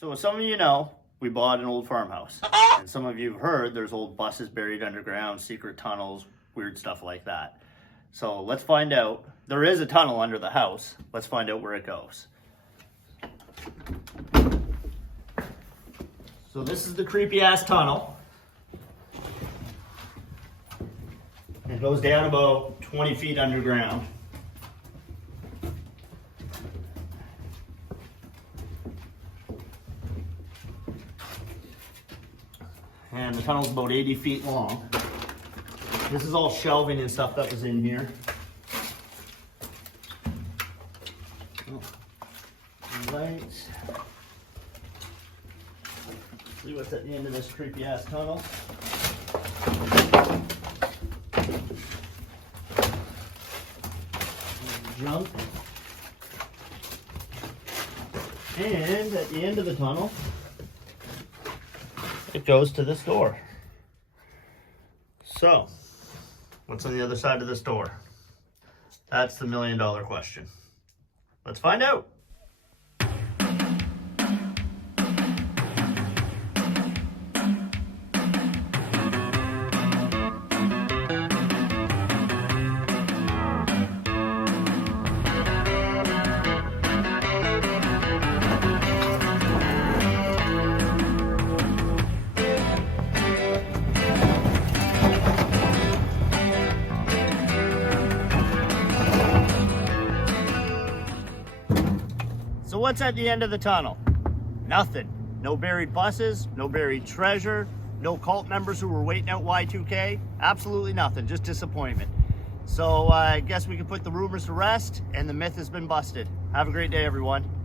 So as some of you know, we bought an old farmhouse. And some of you have heard there's old buses buried underground, secret tunnels, weird stuff like that. So let's find out. There is a tunnel under the house. Let's find out where it goes. So this is the creepy ass tunnel. It goes down about 20 feet underground. And the tunnel's about 80 feet long. This is all shelving and stuff that was in here. Right. See what's at the end of this creepy ass tunnel. Junk. And at the end of the tunnel, it goes to this door. So, what's on the other side of this door? That's the $1 million question. Let's find out. So what's at the end of the tunnel? Nothing. No buried buses, no buried treasure, no cult members who were waiting out Y2K. Absolutely nothing, just disappointment. So I guess we can put the rumors to rest and the myth has been busted. Have a great day, everyone.